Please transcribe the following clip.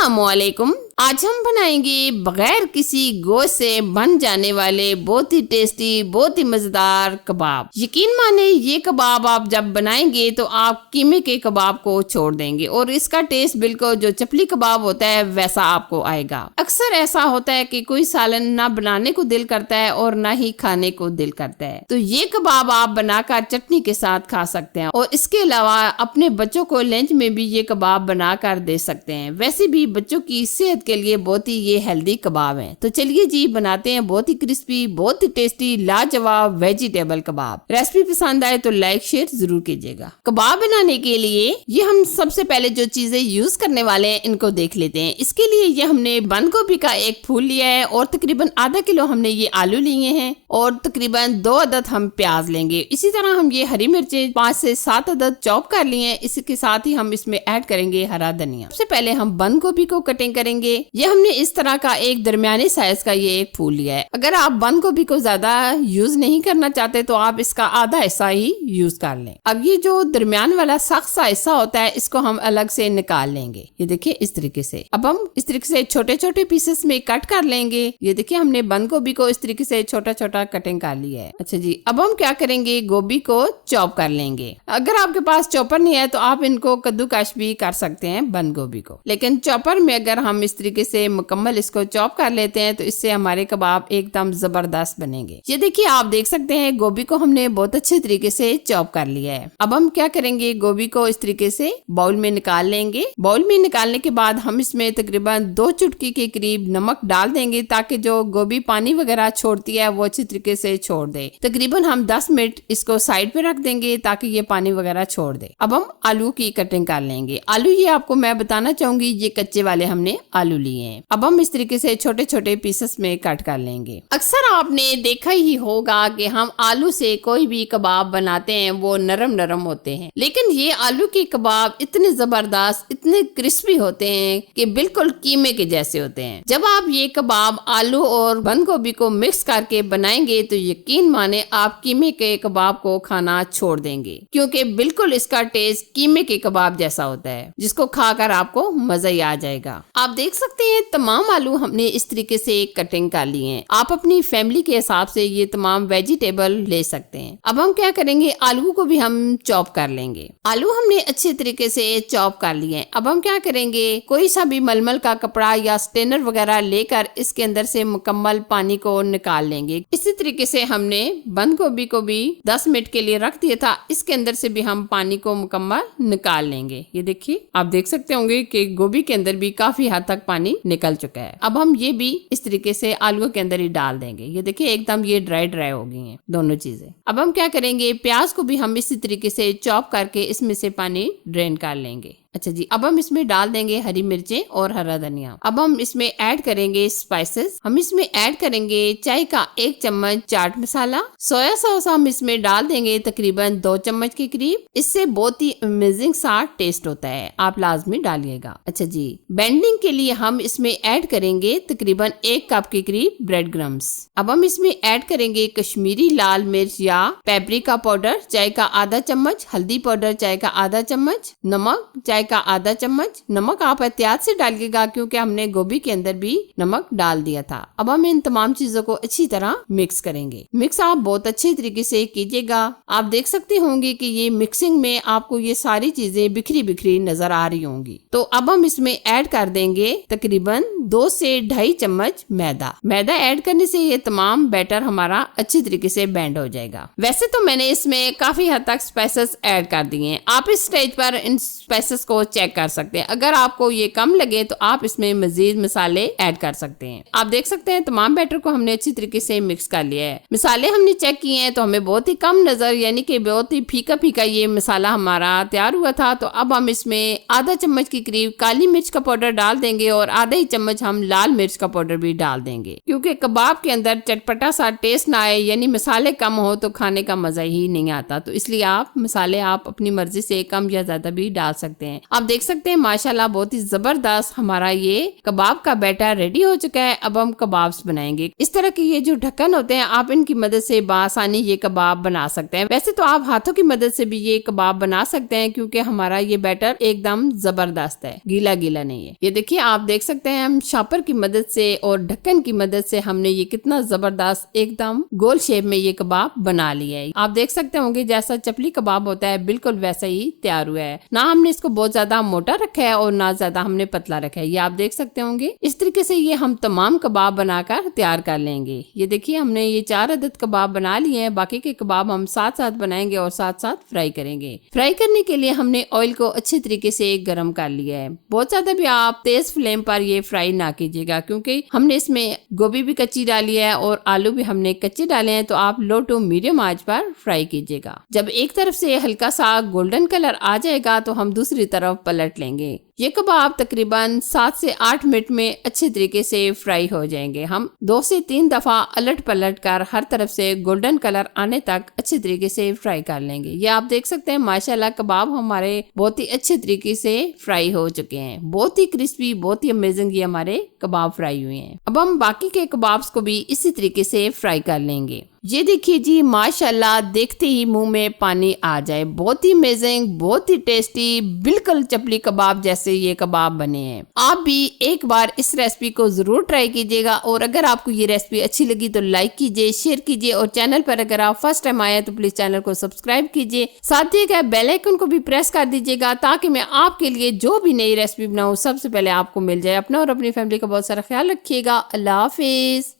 अस्सलामुअलैकुम। आज हम बनाएंगे बगैर किसी गोश्त से बन जाने वाले बहुत ही टेस्टी, बहुत ही मजेदार कबाब। यकीन माने ये कबाब आप जब बनाएंगे तो आप कीमे के कबाब को छोड़ देंगे और इसका टेस्ट बिल्कुल जो चपली कबाब होता है वैसा आपको आएगा। अक्सर ऐसा होता है कि कोई सालन ना बनाने को दिल करता है और ना ही खाने को दिल करता है, तो ये कबाब आप बनाकर चटनी के साथ खा सकते हैं और इसके अलावा अपने बच्चों को लंच में भी ये कबाब बनाकर दे सकते हैं। वैसे भी बच्चों की सेहत के लिए बहुत ही ये हेल्दी कबाब है। तो चलिए जी बनाते हैं बहुत ही क्रिस्पी, बहुत ही टेस्टी, लाजवाब वेजिटेबल कबाब। रेसिपी पसंद आए तो लाइक शेयर जरूर कीजिएगा। कबाब बनाने के लिए ये हम सबसे पहले जो चीजें यूज करने वाले हैं इनको देख लेते हैं। इसके लिए ये हमने बंद गोभी का एक फूल लिया है और तकरीबन आधा किलो हमने ये आलू लिए हैं और तकरीबन 2 अदद हम प्याज लेंगे। इसी तरह हम ये हरी मिर्चें 5 से 7 अदद चॉप कर लिए हैं। इसके साथ ही हम इसमें ऐड करेंगे हरा धनिया। सबसे पहले हम बंद गोभी को कटिंग करेंगे। ये हमने इस तरह का एक दरमियाने साइज का ये एक फूल लिया है। अगर आप बंद गोभी को ज्यादा यूज नहीं करना चाहते तो आप इसका आधा हिस्सा ही यूज कर लें। अब ये जो दरमियान वाला सख्त सा हिस्सा होता है इसको हम अलग से निकाल लेंगे। ये देखिए इस तरीके से। अब हम इस तरीके से छोटे छोटे पीसेस में कट कर लेंगे। ये देखिए हमने बंद गोभी को इस तरीके से छोटा छोटा कटिंग कर लिया है। अच्छा जी, अब हम क्या करेंगे, गोभी को चॉप कर लेंगे। अगर आपके पास चॉपर नहीं है तो आप इनको कद्दूकश भी कर सकते हैं बंद गोभी को, लेकिन चॉपर में अगर हम इस तरीके से मुकम्मल इसको चॉप कर लेते हैं तो इससे हमारे कबाब एकदम जबरदस्त बनेंगे। ये देखिए आप देख सकते हैं गोभी को हमने बहुत अच्छे तरीके से चॉप कर लिया है। अब हम क्या करेंगे, गोभी को इस तरीके से बाउल में निकाल लेंगे। बाउल में निकालने के बाद हम इसमें तकरीबन 2 चुटकी के करीब नमक डाल देंगे ताकि जो गोभी पानी वगैरह छोड़ती है वो अच्छी तरीके से छोड़ दे। तकरीबन हम 10 मिनट इसको साइड पे रख देंगे ताकि ये पानी वगैरह छोड़ दे। अब हम आलू की कटिंग कर लेंगे। आलू ये आपको मैं बताना चाहूंगी ये कच्चे वाले हमने आलू लिए हैं। अब हम इस तरीके से छोटे छोटे पीसेस में कट कर लेंगे। अक्सर आपने देखा ही होगा कि हम आलू से कोई भी कबाब बनाते हैं वो नरम नरम होते हैं, लेकिन ये आलू के कबाब इतने जबरदस्त, इतने क्रिस्पी होते हैं कि बिल्कुल कीमे के जैसे होते हैं। जब आप ये कबाब आलू और बंद गोभी को मिक्स करके बनाएंगे तो यकीन माने आप कीमे के कबाब को खाना छोड़ देंगे, क्योंकि बिल्कुल इसका टेस्ट कीमे के कबाब जैसा होता है जिसको खाकर आपको मजा ही आ जाएगा। आप देख सकते हैं तमाम आलू हमने इस तरीके से कटिंग कर लिए हैं। आप अपनी फैमिली के हिसाब से ये तमाम वेजिटेबल ले सकते हैं। अब हम क्या करेंगे, आलू को भी हम चॉप कर लेंगे। आलू हमने अच्छे तरीके से चॉप कर लिए हैं। अब हम क्या करेंगे, कोई सा भी मलमल का कपड़ा या स्टेनर वगैरह लेकर इसके अंदर से मुकम्मल पानी को निकाल लेंगे। इसी तरीके से हमने बंद गोभी को भी 10 मिनट के लिए रख दिया था, इसके अंदर से भी हम पानी को मुकम्मल निकाल लेंगे। ये देखिए आप देख सकते होंगे कि गोभी के अंदर भी काफी हद तक पानी निकल चुका है। अब हम ये भी इस तरीके से आलू के अंदर ही डाल देंगे। ये देखिए एकदम ये ड्राई ड्राई हो गई हैं दोनों चीजें। अब हम क्या करेंगे, प्याज को भी हम इसी तरीके से चॉप करके इसमें से पानी ड्रेन कर लेंगे। अच्छा जी, अब हम इसमें डाल देंगे हरी मिर्चें और हरा धनिया। अब हम इसमें ऐड करेंगे स्पाइसेस। हम इसमें ऐड करेंगे चाय का 1 चम्मच चाट मसाला। सोया सॉस हम इसमें डाल देंगे तकरीबन 2 चम्मच के करीब। इससे बहुत ही अमेजिंग सा टेस्ट होता है, आप लाजमी डालिएगा। अच्छा जी, बेंडिंग के लिए हम इसमें ऐड करेंगे तकरीबन 1 कप के करीब ब्रेड क्रम्स। अब हम इसमें ऐड करेंगे कश्मीरी लाल मिर्च या पेपरिका पाउडर चाय का आधा चम्मच, हल्दी पाउडर चाय का आधा चम्मच, नमक चाय का आधा चम्मच। नमक आप एहतियात से डालिएगा क्योंकि हमने गोभी के अंदर भी नमक डाल दिया था। अब हम इन तमाम चीजों को अच्छी तरह मिक्स करेंगे। मिक्स आप बहुत अच्छे तरीके से कीजिएगा। आप देख सकते होंगे कि ये मिक्सिंग में आपको ये सारी चीजें बिखरी बिखरी नजर आ रही होंगी। तो अब हम इसमें ऐड कर देंगे तकरीबन 2 से 2.5 चम्मच मैदा। मैदा ऐड करने से ये तमाम बैटर हमारा अच्छी तरीके से बैंड हो जाएगा। वैसे तो मैंने इसमें काफी हद तक स्पाइसेस ऐड कर दिए हैं। आप इस स्टेज पर इन स्पाइसेस को चेक कर सकते हैं। अगर आपको ये कम लगे तो आप इसमें मजीद मसाले ऐड कर सकते हैं। आप देख सकते हैं तमाम बैटर को हमने अच्छी तरीके से मिक्स कर लिया है। मसाले हमने चेक किए हैं तो हमें बहुत ही कम नजर, यानी कि बहुत ही फीका फीका ये मसाला हमारा तैयार हुआ था। तो अब हम इसमें आधा चम्मच के करीब काली मिर्च का पाउडर डाल देंगे और आधा ही चम्मच हम लाल मिर्च का पाउडर भी डाल देंगे, क्योंकि कबाब के अंदर चटपटा सा टेस्ट ना आए, यानी मसाले कम हो तो खाने का मजा ही नहीं आता। तो इसलिए आप मसाले आप अपनी मर्जी से कम या ज्यादा भी डाल सकते हैं। आप देख सकते हैं माशाल्लाह बहुत ही जबरदस्त हमारा ये कबाब का बैटर रेडी हो चुका है। अब हम कबाब्स बनाएंगे। इस तरह के ये जो ढक्कन होते हैं आप इनकी मदद से बासानी ये कबाब बना सकते हैं। वैसे तो आप हाथों की मदद से भी ये कबाब बना सकते हैं क्योंकि हमारा ये बैटर एकदम जबरदस्त है, गीला गीला नहीं है। ये देखिए आप देख सकते हैं हम शॉपर की मदद से और ढक्कन की मदद से हमने ये कितना जबरदस्त एकदम गोल शेप में ये कबाब बना लिया है। आप देख सकते होंगे जैसा चपली कबाब होता है बिल्कुल वैसा ही तैयार हुआ है। ना हमने इसको बहुत ज्यादा मोटा रखा है और ना ज्यादा हमने पतला रखा है। ये आप देख सकते होंगे इस तरीके से ये हम तमाम कबाब बनाकर तैयार कर लेंगे। ये देखिए हमने ये 4 अदद कबाब बना लिए हैं। बाकी के कबाब हम साथ साथ बनाएंगे और साथ साथ फ्राई करेंगे। फ्राई करने के लिए हमने ऑयल को अच्छे तरीके से गर्म कर लिया है। बहुत ज्यादा भी आप तेज फ्लेम पर ये फ्राई ना कीजिएगा क्योंकि हमने इसमें गोभी भी कच्ची डाली है और आलू भी हमने कच्चे डाले हैं, तो आप लो टू मीडियम आंच पर फ्राई कीजिएगा। जब एक तरफ से हल्का सा गोल्डन कलर आ जाएगा तो हम दूसरी तरफ पलट लेंगे। ये कबाब तकरीबन 7 से 8 मिनट में अच्छे तरीके से फ्राई हो जाएंगे। हम 2 से 3 दफा अलट पलट कर हर तरफ से गोल्डन कलर आने तक अच्छे तरीके से फ्राई कर लेंगे। ये आप देख सकते हैं माशाल्लाह कबाब हमारे बहुत ही अच्छे तरीके से फ्राई हो चुके हैं। बहुत ही क्रिस्पी, बहुत ही अमेजिंग ये हमारे कबाब फ्राई हुए हैं। अब हम बाकी के कबाब्स को भी इसी तरीके से फ्राई कर लेंगे। ये देखिए जी माशाल्लाह देखते ही मुंह में पानी आ जाए। बहुत ही अमेजिंग, बहुत ही टेस्टी, बिल्कुल चपली कबाब जैसे ये कबाब बने हैं। आप भी एक बार इस रेसिपी को जरूर ट्राई कीजिएगा और अगर आपको ये रेसिपी अच्छी लगी तो लाइक कीजिए, शेयर कीजिए और चैनल पर अगर आप फर्स्ट टाइम आए तो प्लीज चैनल को सब्सक्राइब कीजिए। साथ ही बेल आइकन को भी प्रेस कर दीजिएगा ताकि मैं आपके लिए जो भी नई रेसिपी बनाऊं सबसे पहले आपको मिल जाए। अपना और अपनी फैमिली का बहुत सारा ख्याल रखिएगा। अल्लाह हाफिज।